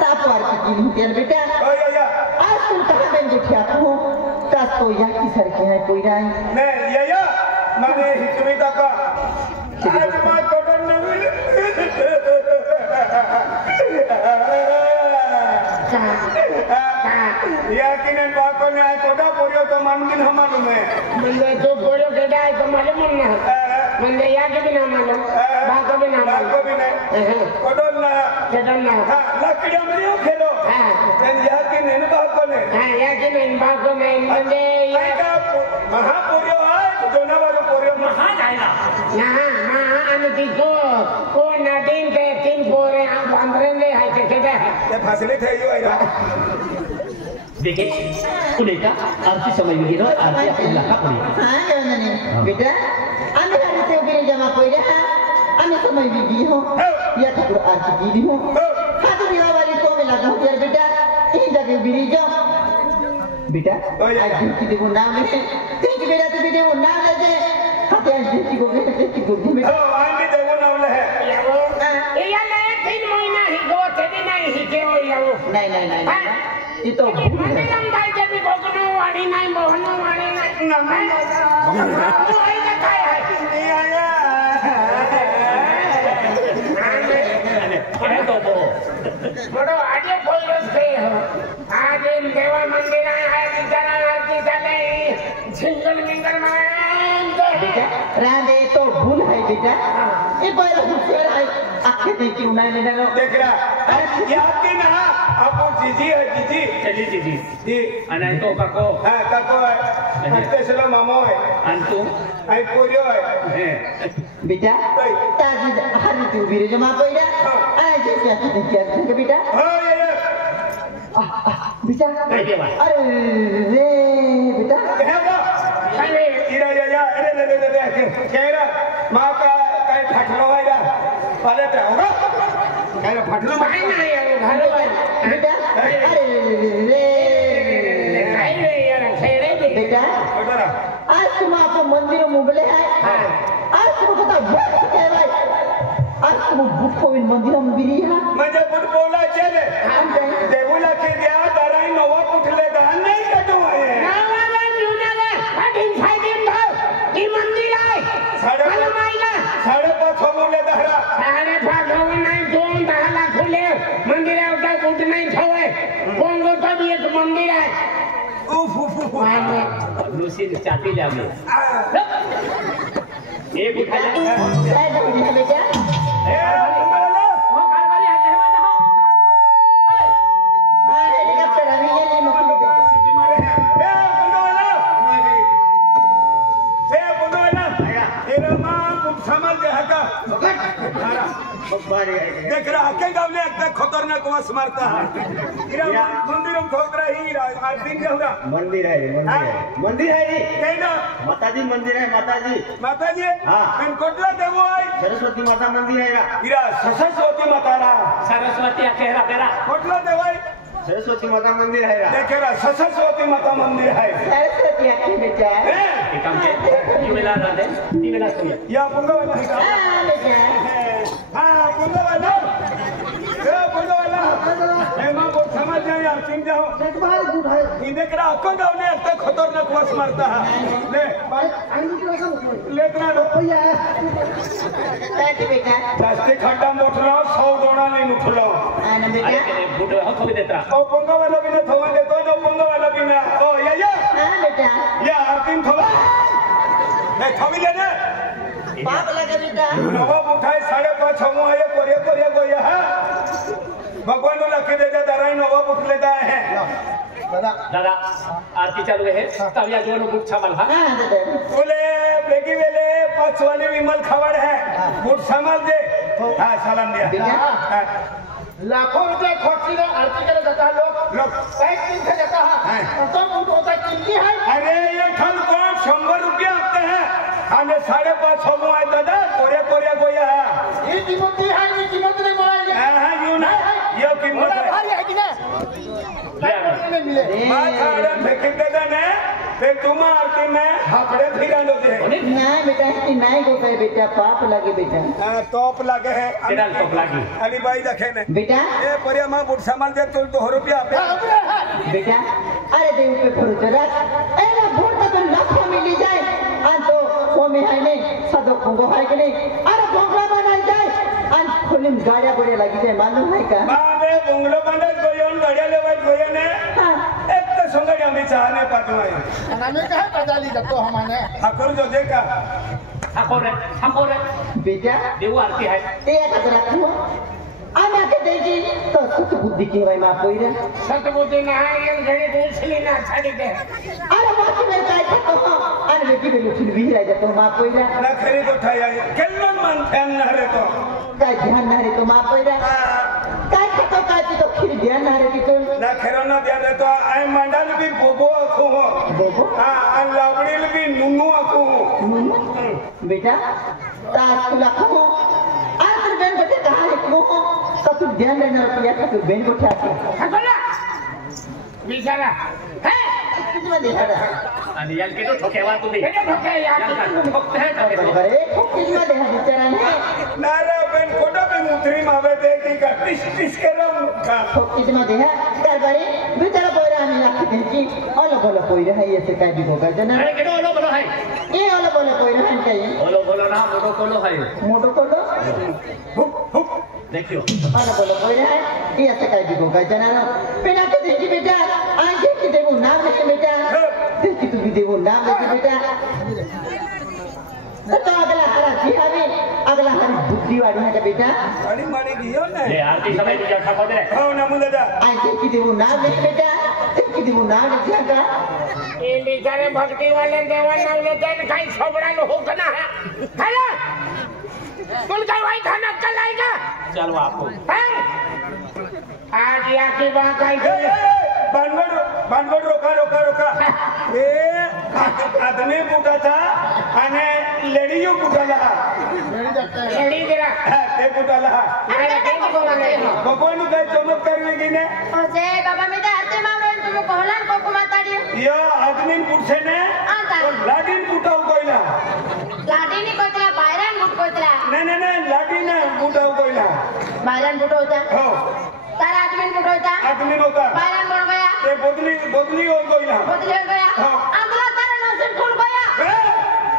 तापवार की कीमत बेटा आज तुम कहाँ बन बैठे हो तास तो या की सरके है कोई राय ने या माने हिकमी का आज मा कोडन नवी या किने बाको ने आय कोडा पोरियो तो मानगिन हमालू में मंदे तो पोरियो केडा है तो मालूम ना मंदे या के भी ना मालूम बाको भी नहीं कोडन ना हां लकड़िया में खेलो हां या किने बाको ने हां या किने बाको ने मंदे या का महापोरियो है दोनावारो पोरियो महा जाएगा ना महा अनति को ना तीन पोरे अंदर ले है केडा ये फसले थे यो आइरा देखिए उन्हें आरती समय में हीरो आरती अपनी लखा पड़ी हाँ नहीं बेटा आने वाले से भी जमा कोई रहा आने समय भी हो या तो पूरा आरती की भी हो हाँ तो बिहार वाली को मिला दो यार बेटा इन जगह भी जाओ बेटा आज की देखो नाम है तीन बेटा तो भी देखो नाम लगे हाँ तो आज को बेटा आगे देखो नाम ले है ये ले 3 महीना ही गो तेरी नहीं ही के हो याओ नहीं ये तो मैंने लंबाई जब गोगनो वाली नहीं मोहनो वाली नहीं नमन वो है ना काय है नहीं आया क्या तो वो बड़ो आगे कोई रस्ते हो आज इन देवा मंदिर है कितना आरती चले झिंगल मिंगल में बेटा राधे तो भूल है बेटा ये बार हुशियार है आंखें देखी उन्हें लेना देख रहा याद के ना आपको जीजी है जीजी चली जीजी जी अनाई तो काको हां काको है अंते चलो मामो है अंतु आई पोरियो है बेटा ताजी हर तू भी जमा कोईरा आज क्या क्या बेटा हां ये बेटा अरे रे बेटा है वो अरे इरा या अरे केरा मां का काय फटलो है रा पाले पे होगा काय फटलो भाई नहीं है घर बेटा अरे रे यार खेले बेटा आज तुम आप मंदिर में मुगले हैं आज तुम पता बहुत क्या भाई आज तुम बुक को इन मंदिर में बिली है म्हणजे बुट बोला चले देवला के दिया दराई नवा उठले दा नहीं कटो है नावाला जुनाला फाटिन फाटिन भाव की मंदिर है साडे माइला 5.5 बोले दहरा 5.5 नहीं दोन 10 लाख खुले मंदिर है उठा बुट नहीं छवे कोंगो तो भी एक मंदिर है उफ लूसी चाटी ले आवे एक उठा ले क्या बढ़िया बेटा ए वो कार वाली है कहवा दो हां हेलीकॉप्टर अभी ये नहीं मुझे सिटी मारे हैं ए बुंदोला तेरा मां कुछ समझ दे हका देख रहा के गावले एकदम खतरनाक वास मारता है इरा मंदिर में ठोक रही आरती के होगा मंदिर है मंदिर है रे केना माताजी मंदिर है माताजी हां इन कोटला देवो आई सरस्वती माता मंदिर है इरा सरस्वती माता रा सरस्वती केरा केरा कोटला देवाई सरस्वती माता मंदिर है देखे रा सरस्वती माता मंदिर है सरस्वती की बेटा एक काम के ये वेला ना दे ये वेला सुनिए या पुंगा वाला है हां बेटा हां पुंगा वाला ए पुंगा वाला ए मां को समझ जाए यार चिन जाओ एक बार गुड है ये देख रहा अक्का गावले एकदम खतरनाक वास मारता है ले लेतना भैया क्या बेटा प्लास्टिक खड्डा मोठलो 100 दोणा नहीं मुठलो आना अरे बेटा के बुट हो थोड़ी देता ओ पुंगा वाला भी न थवा दे तो जो पुंगा वाला भी ना ओ या हां बेटा आरती थवा ए थवी ले ने बाप लगे बेटा नवाब उठाए 5.5 मो आए कोरिया गोया है भगवान को लखे दे दे दराई नवाब उठ लेता है दादा आरती चालू है तब या जो बुट छमल हां हां बेटा बोले बेगी वेले 5 वाली विमल खबर है बुट संभाल दे हां सलाम दिया लाखों रुपए खर्ची ने आरती करे जाता लोग कई दिन से जाता है तो बुट होता कितनी है अरे ये खल कौन 100 रुपया आते हैं आने 5.5 मो आए दादा कोरिया गोया है ये कीमत नहीं बोला हां यू ना ये कीमत है कि ना नहीं मिले मां खाड़ा फेंक दे ने फिर तुम आरती में हापड़े फिरा दो दे नहीं बेटा कि नहीं को कहे बेटा पाप लगे बेटा टॉप लगे है केना टॉप लागी अली भाई देखे ने बेटा ए परिया मां बुट सामान दे तुल 2 रुपया बेटा अरे देव पे भरोसा रख ए ना भोट तो नफा मिली जाए आ तो वो में है नहीं सदो को है कि नहीं अरे बंगला बना जाए आ खुलिम गाड़िया बड़े लगी जाए मालूम है का बाबे बंगलो बंदा गोयन गाड़िया लेवा गोयन है एक तो संगड़िया में चाहने पाटवाई हमें कहा पता ली जब तो हमारे ठाकुर जो देखा ठाकुर बेटा देव आरती है ते आता रखो आना के देजी तो सत बुद्धि की भाई मां कोई रे सतबुद्धि ना ये घड़ी दूसरी ना छाड़ी दे अरे बाकी में काय तो अरे बेटी बेलू फिर भी रह जातो मां कोई रे ना खरी तो ठाया केलन मन फैन ना रे तो काय ध्यान ना रे तो मां कोई रे काय खतो काय तो फिर ध्यान ना रे की तो ना खरो ना ध्यान रे तो आई मंडल भी बोबो आखो हो बोबो हां आ लावड़ील भी नुनु आखो हो बेटा तास लखो आखिर बेन बच्चे कहां है को तो तू ध्यान देना रुपया का तू बेन को क्या हकला बिचारा है कितना देखा रहा आणि यांके तो ठोकेवा तुम्ही केने ठोके यार ठोकते हैं का देखो अरे कितना देखा बेचारा ने नारा बेन कोटा पे मुतरी मावे दे की का टिस टिस करो का कितना देखा दरबारी बेचारा बोरा में लाख देची ओलो बोलो कोई रहा ये से काय भी होगा जना अरे केडो ओलो बोलो है ये ओलो बोलो कोई रहा नहीं ओलो बोलो ना मोटो कोलो है मोटो कोलो हुक हुक देखियो ओलो बोलो कोई रहा ये से काय भी होगा जना बिना के देखी बेटा आज की देवो नाम लेके बेटा देखी तू भी देवो नाम लेके बेटा तो अगला हरा जिहावे अगला हरी बुद्धि वाली है बेटा अड़ी मारी गियो ने ले आरती समय पूजा ठाकुर दे हो ना मुंदा आज देखी देवो नाम लेके बेटा देखी देवो नाम लेके का ये बेचारे भक्ति वाले देवा नाम लेते हैं कहीं छोबड़ा लो हो कना है हेलो कुल का भाई खाना चलाएगा चलो आपको आज या की बात आई बानगड रोका ए आदमी पुटा था आणि लेडीयो पुटाला लड़ी जरा ते पुटाला अरे कहीं को लगे हो बकोनी काय चमक करने की ने ओसे बाबा मी तर आते मावळे तुम्ही कोहलान कोको माताडी यो आदमी पुटसे ने लाडीन पुटाव कोइला लाडीनी कोतला बायरान मुट कोतला ने लाडीन पुटाव कोइला बायरान मुट होता हो तार आदमी मुट होता आदमी होता बायरान मुट गया ते बदली हो कोइला बदले गया अगला तार नजर खुल गया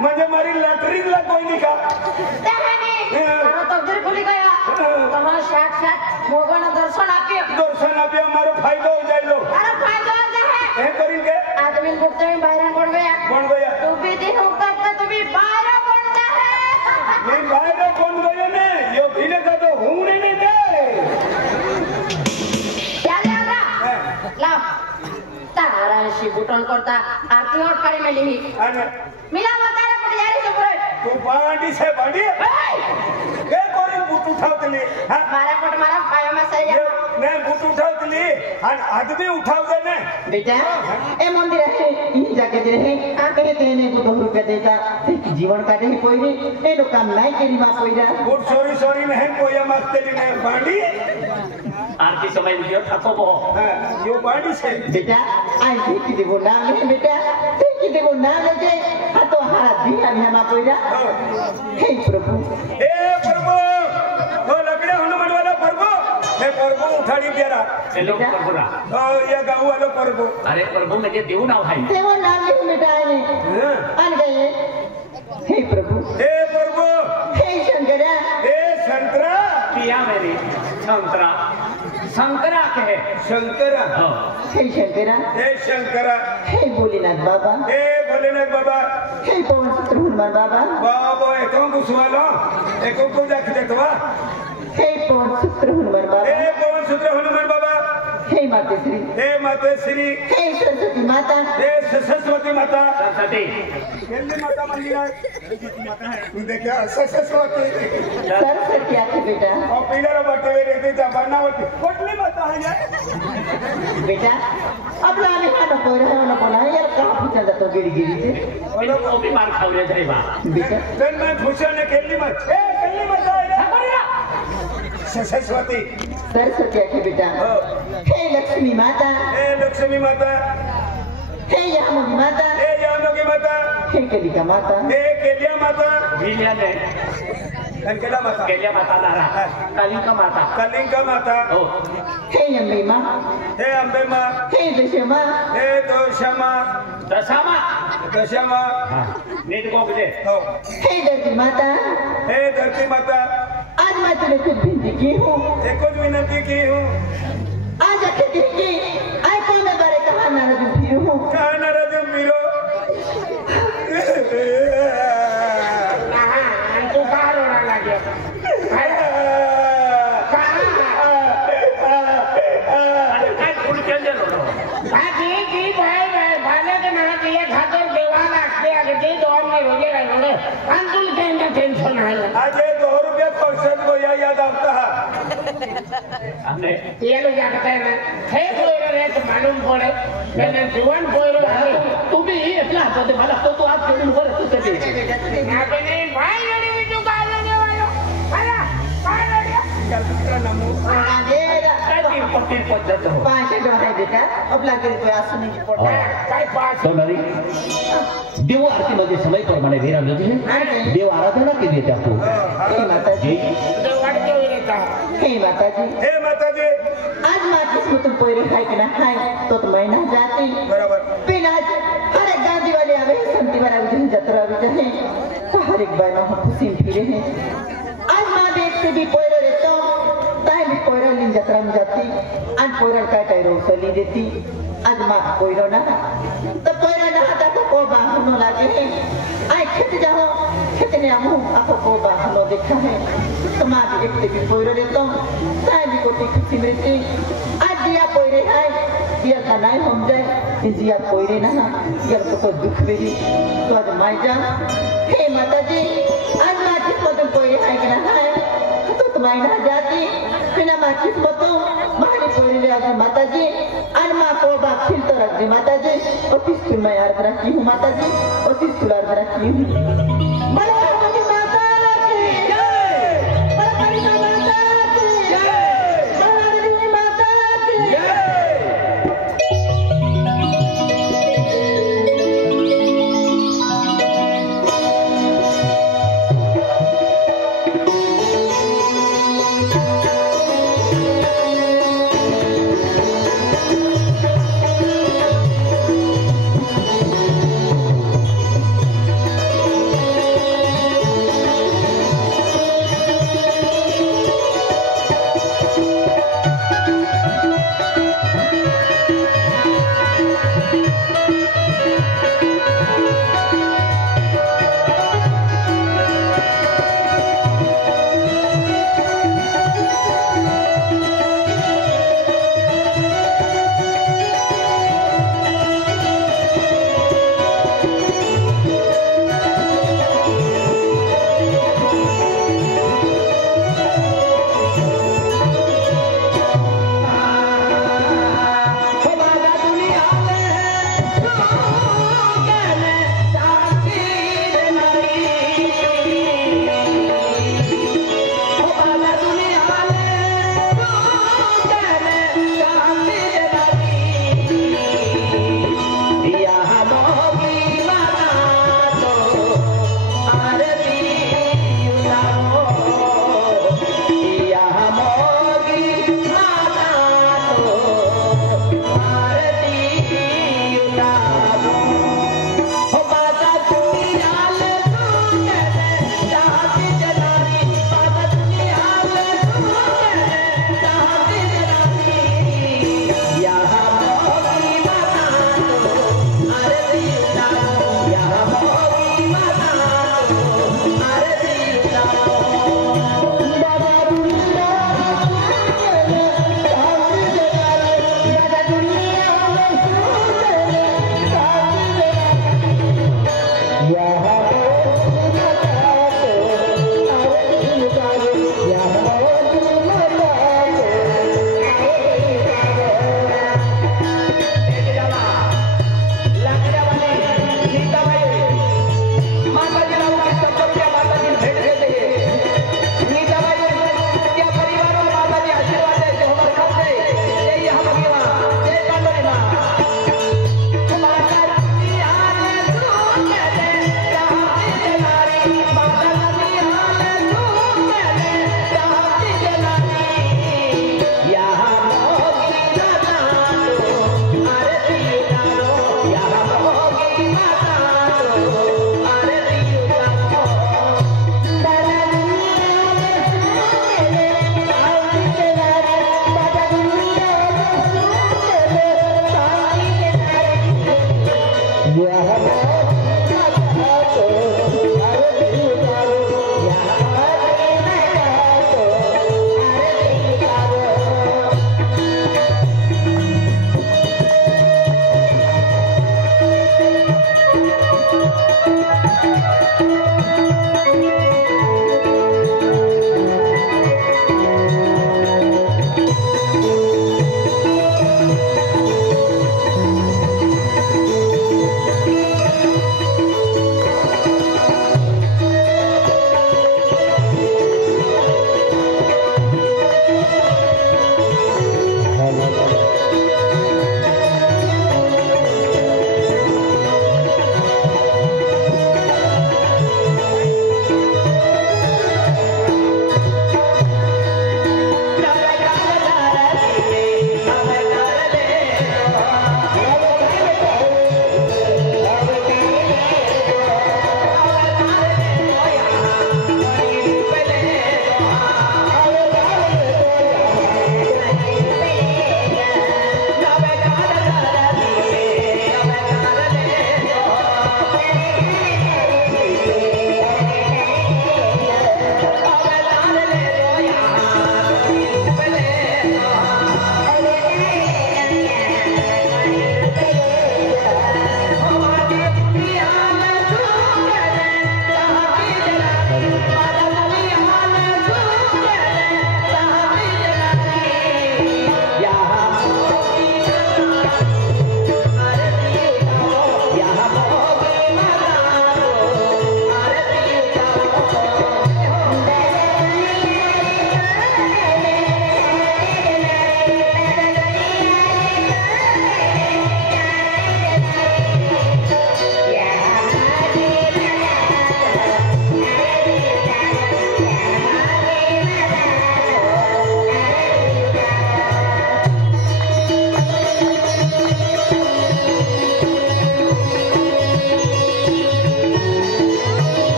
म्हणजे मारी लॅटरिंगला कोइली का त्याने तारो तकदीर खुली गया तमा साक्षात मोगन दर्शन आप्यो दर्शन आप्या मारो फायदा हो जाइलो अरे फायदा है हे करीन के आदमी मुट में बायरान मुट गया कोण गया तू भी दिन तक तो भी बायरान बनता है मी बाहेर कोण गयो ने यो भिने का तो हुने ने दे चले आला ला तारा शिबुटन करता आरती और काढी मेली आणि मिला मतारा पुजारी सुपुरे तू बांडी से बांडी हे कोणी बूट उठावतली मारा पट मारा पाया में सही ने बूट उठावतली आणि आदमी उठावते ने बेटा ए मंदिर है ये जाके दे है आके देने को 2 रुपया देता जीवन का नहीं कोई नहीं ए लो काम नहीं करी मां कोई रा बूट सॉरी नहीं कोई मस्तली ने बांडी आरती समय पूजा ठाकुर बो यो बांडी से बेटा आई देखी देवो नाम ले बेटा देखी देवो नाम ले आ तो हरा दिया भी मां कोई रा हे प्रभु हे प्रभु ओ लकड़े हनुमान वाला प्रभु हे प्रभु उठाडी देरा चलो प्रभुरा ओ या गाव वाला प्रभु अरे प्रभु म्हणजे देव नाव आहे देवो नाम ले बेटा आए आन गए हे प्रभु हे शंकरा हे शंकरा पिया मेरी शंकरा कहे शंकरा हे शंकरा हे भोलेनाथ बाबा हे पवन पुत्र हनुमान बाबा बाबा एको घुसवालो एको को जाके देखवा हे पवन पुत्र हनुमान बाबा हे पवन पुत्र हनुमान बाबा हे मातेश्री हे सरस्वती माता हे सरस्वती माता सरस्वती केली माता मंदिर आहे देखा सरस्वती आके बेटा और पीलर बटवे रहते था बनावटी कोटली माता है यार बेटा अब लाने का न कोई रहे न बोला यार कहां पूछा जातो गिरी से वो भी मार खाऊ रे रे बा बेटा then मैं खुशियां ने केली माता है सरस्वती आके बेटा हे लक्ष्मी माता हे लक्ष्मी माता हे यामुनी माता हे माता हे केलिका माता हे केलिया माता विलिया ने कनकेला माता केलिया माता नारा कालिका माता कलिंगा माता हो हे अंबे माँ हे अंबे माँ हे दशमा हे दोषमा दशामा दशमा नीट गोगजे हो हे धरती माता हे धरती माता आज मैं तुझे कुछ विनती की हूँ एक कुछ विनती की हूँ आज खेती की आय को मैं बारे कहा नाराज फिर हूँ कहा नाराज मीरो तू का रोना लागे काय फुल केंद्र होतो की भाई भाले के ना ये खातर देवाल आखते आगे ते दोन में रोजे राहिले आणि तुला केंद्र टेन्शन आहे आज ये 2 रुपये औषध को याद आता है हमने ये लोग क्या कहते हैं हे कोयरो रे तो मालूम पड़े मैंने जीवन कोयरो है तुम्ही इथला होते मला तो आज जोडून वर होते ते आपने भाई लड़ी में जो गाल लेने वाला आला काय लड़ी काय ती पद्धत हो 500 आहे बेटा आपला घरी तो असं नाही पडला काय पास सोनारी देव आरती मध्ये समय प्रमाणे विराजले होते देव आराधना केली त्याको हे माताजी तो वाटते येता हे माताजी हे माताजी आज मातीस मुतून पैरे खाय की ना खाय तो महिना जाती बरोबर पिन आज हर एक गांधी वाले आवे संती बार आवे जत्रा आवे जाहे तो हर एक बार में खुशी फिरे हैं आज माँ देख से भी पैरे रहता ताई भी पैरे लिन जत्रा में जाती आज पैरे काय रोसली देती आज माँ पैरो ना तो पैरे ना था तो को बाहुनो लागे है आए खेत जाओ खेत ने आमू आपको को बाहुनो देखा है तो माँ भी एक भी पैरे रहता ताई भी कोटी खुशी मिलती आज दिया पैरे है दिया का नहीं हम जाए जिया पैरे ना यार तो दुख बेरी तो आज माई जा हे माताजी आज माँ किस्मत पैरे है कि ना है तो तुम्हारी ना जाती बिना माँ किस्मत मारी पैरे आज माताजी आज माँ को बाप खिल तो रख दी माताजी और स्कूल में याद रखी हूँ माताजी और स्कूल याद रखी हूँ